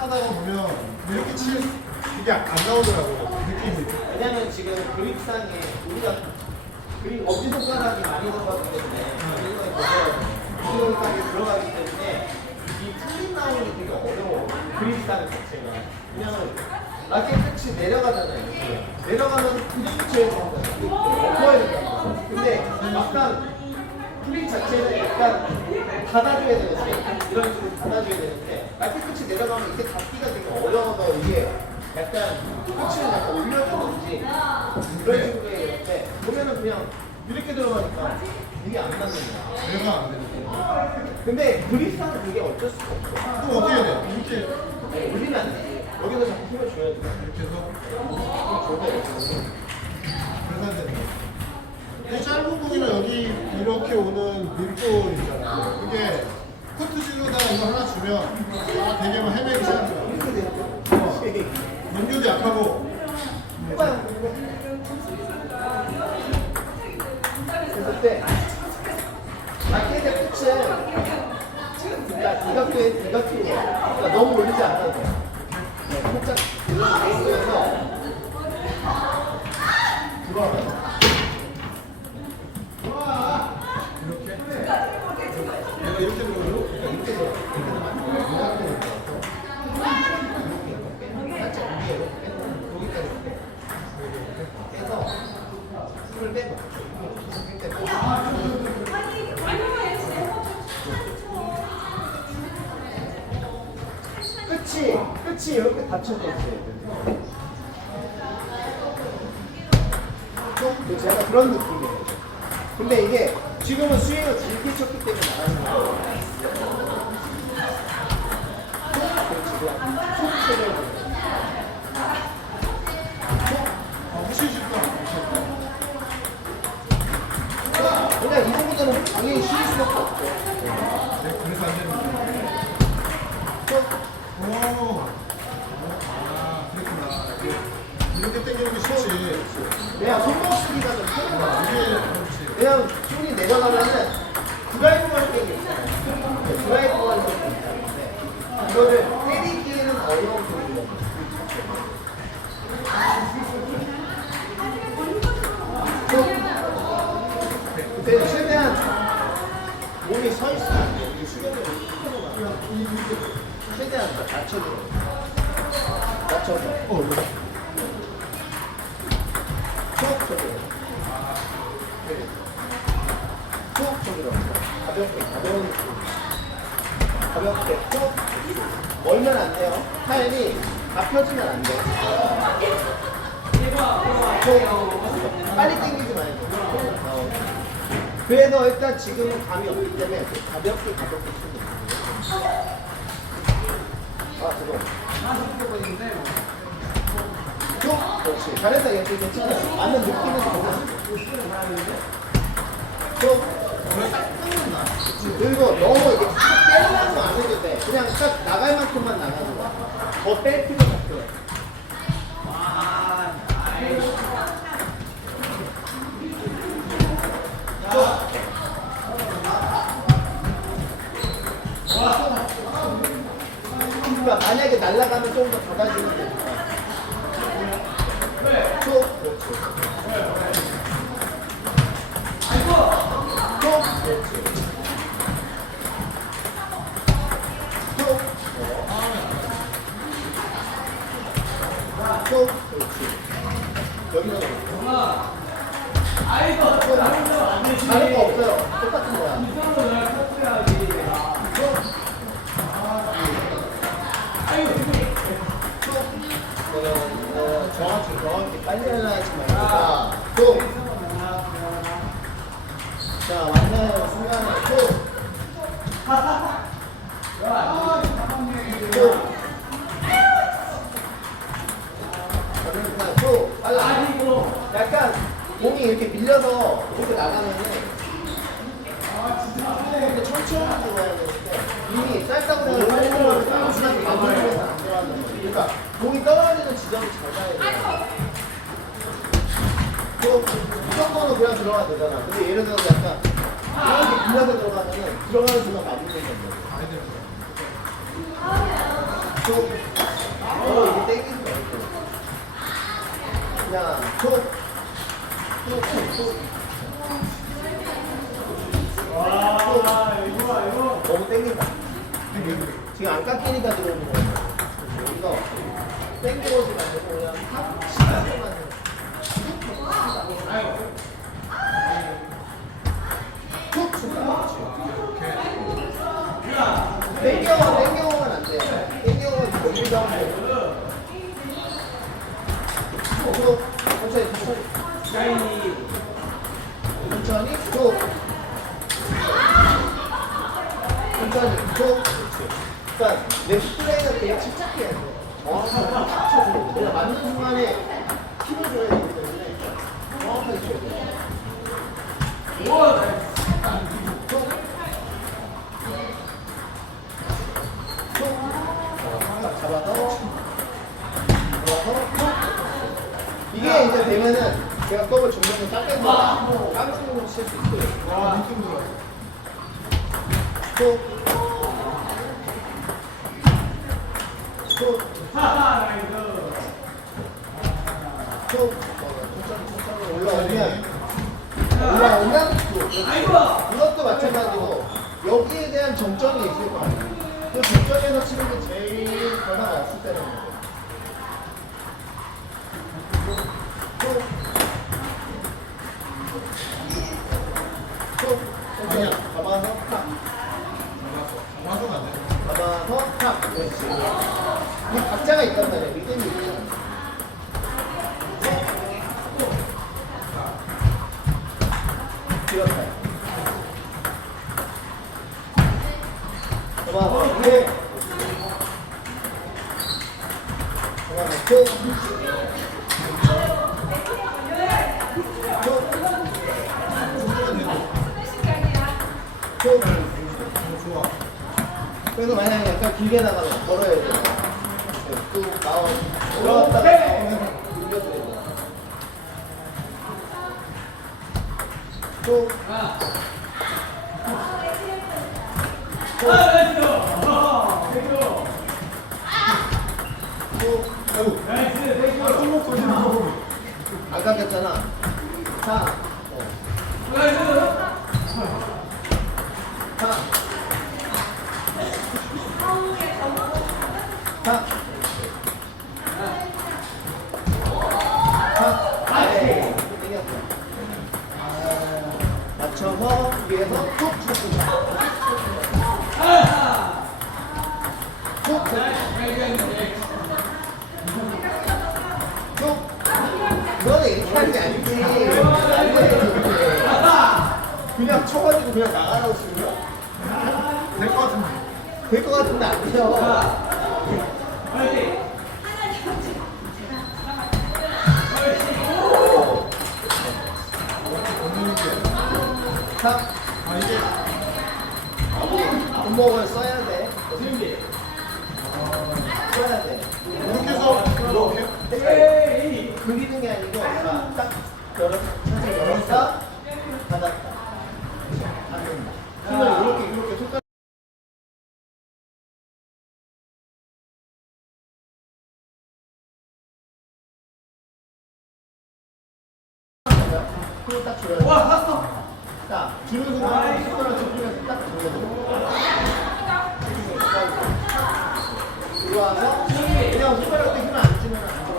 하다가 보면 이렇게 칠 그게 안 나오더라고 느낌이. 왜냐면 지금 그립상에 우리가 그립 엄지손가락이 많이 들어가기 때문에 엄지손가락이 들어가기 때문에 이 풀린 나오는 게 되게 어려워 그립상 자체가 왜냐면 라켓 끝이 내려가잖아요 이렇게. 내려가면 그립 붙여야 되는 거야 엎어야 된다 근데 막상 그립 자체는 약간 닫아줘야 되는데 이런 식으로 닫아줘야 되는데 라켓 끝이 내려가면 이렇게 닫기가 되게 어려워서 이게 약간 끝을 약간 올려주는지 그런 식으로 해야 되는데 보면은 그냥 이렇게 들어가니까 이게 안 맞는 거야 내가 안 되는데. 근데 그립상은 그게 어쩔 수가 없어 또 어떻게 해야 돼? 이렇게 네, 올리면 안 돼. 여기서 자꾸 힘을 줘야 돼. 이렇게 해서 줘야 돼. 그래서 안 되는 거. 이 짧은 공이는 여기 이렇게 오는 밀도 있잖아. 그게 코트 주다가 이거 하나 주면 아 되게 막 헤매기. 이렇게 되죠. 연결도 약하고 그때 라켓의 끝은 그러니까 이각도에 이각도 너무 올리지 않아도 돼. 네, 살짝 올려서 들어가요. 끝이 끝이 이렇게 닫혀져 있어요. 좀 제가 그런 느낌이에요. 근데 이게 지금은 스윙을 길게 쳤기 때문에 나가는 거예요. 당연히 쉬울 수밖에 없죠. 네, 그래서 안 되는 거야. 툭. 오. 아 그렇구나. 이렇게 당기는 게 쉽지. 그냥 손목 쓰기가 좀. 이게 그렇지. 그냥 손이 내려가면은 드라이브만. 네, 드라이브만 가볍게, 가벼운 느낌. 가볍게 툭. 멀면 안 돼요. 타일이 다 펴지면 안 돼요. 툭. 빨리 당기지 말고. 어. 그래서 일단 지금은 감이 없기 때문에 가볍게 가볍게 치는 거예요. 아, 그거. 쭉, 그렇지. 잘했다, 얘 괜찮아. 맞는 좋아. 쭉. 그리고 너무 이게 빼려고 안 해도 돼. 그냥 딱 나갈 만큼만 거야. 더뺄 필요가 없어. 그러니까 만약에 날아가면 좀더 닫아주면 되니까. Thank you. 어, 정확히 정확히 빨리 하지 말고 또. 자 완전 순간에 또. 또. 그러니까 또 빨라. 약간 공이 이렇게 밀려서 이렇게 나가면은 근데 천천히 들어가야 되는데 이미 짧다고 생각하면 안 들어가는 거예요. 그러니까 공이 떨어지는 지점을 잘 봐야 돼요. 또, 이 정도는 그냥 들어가도 되잖아. 근데 예를 들어서 약간 이렇게 밀려서 들어가면은 들어가는 순간 맞는 거야. 또 어, 이게 땡기지 말고. 그냥 툭, 툭, 툭, 툭. 너무 땡긴다. 지금 안 깎이니까 들어오는. 여기서 땡겨오지 말고 그냥 치다. 땡겨, 땡겨오면 안 거기 천천히, 천천히. 천천히, 툭. 그러니까 내 플레이가 되게 침착해야 돼. 정확하게 돼. 내가 맞는 순간에 힘을 줘야 되기 때문에 정확하게 쳐야 돼. 이게 제가 떡을 종료는 깎은 거 깡통으로 칠수 있어요. 와, 느낌 들어. 툭. 툭. 툭. 어, 천천히 천천히 올라오면 올라오면 툭. 이것도 마찬가지고 여기에 대한 정점이 있을 거 아니에요. 그 정점에서 치는 게 제일 변화가 없을 때는 거예요. 툭. 툭. 천천히 안 돼. 잡아서 탁. 그렇지. 이 박자가 있단 말이에요. 리듬이 있잖아. 길었다. 잡아서 이게 잡아서 툭. 툭. 그래서 만약에 약간 길게 나가면 걸어야 돼. 뚝 나와 올라왔다가 나오면 밀려줘야 돼. 뚝. 뚝. 아이고. 아, 손목 걸리는 거 보면. 안 깎였잖아. 자. 어. 자. 자. 위에서 툭 쳤습니다. 툭. 툭. 너는 이렇게 하는 게 아니지. 그냥 쳐가지고 그냥 나가라고 치는 거야? 될것 같은데. 될것 같은데 안 돼요. 자, 손목을 써야 돼. 써야 돼. 이렇게 해서, 이렇게. 그리는 게 아니고, 자, 딱 열었다, 닫았다. 안 된다. 힘을 이렇게, 이렇게 줘야 돼. 와, 샀어! 김은수가 수도랑 접근해서 딱 들어가서 들어와서 그냥 손가락 때 힘을 안 주면 안 돼.